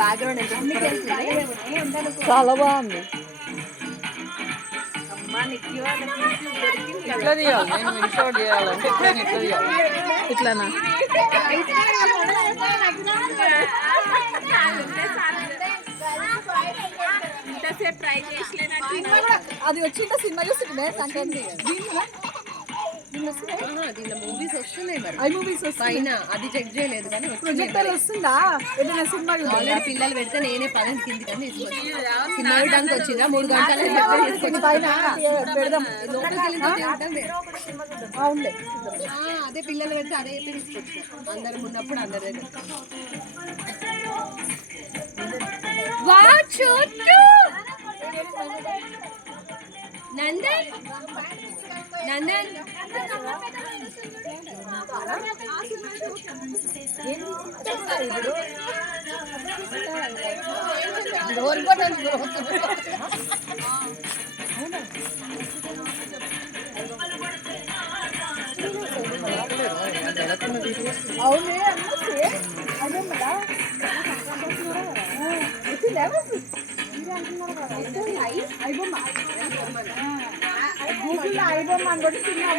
Background చాలా బాగుంది. ఇట్లా తీయాలి, నేను ఇన్షార్ట్ చేయాలంటే ఎప్పుడైనా ఇట్లా తీయాలి. ఇట్లానా? అది వచ్చిందా సినిమా చూస్తుండే సంక్రాంతి దీంట్లో మూవీస్ వస్తున్నాయి. మరి ఐ మూవీస్ వస్తాయి. అది చెక్ చేయలేదు కానీ ప్రొజెక్టర్ వస్తుందా ఏదైనా సినిమా? ఆల్రెడీ పిల్లలు పెడితే నేనే 10 కింది కానీ సినిమా చూడడానికి వచ్చిందా 3 గంటలు పెడదాం. అవునులే, అదే పిల్లలు పెడితే అదే తీసుకొచ్చాం. అందరం ఉన్నప్పుడు అందరి దగ్గర నందన్ నందన్ అవునే గూగుల్ ఐబొమ్మ అని కూడా సినిమా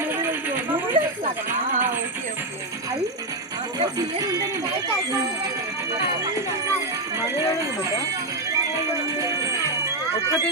ఒక్కటే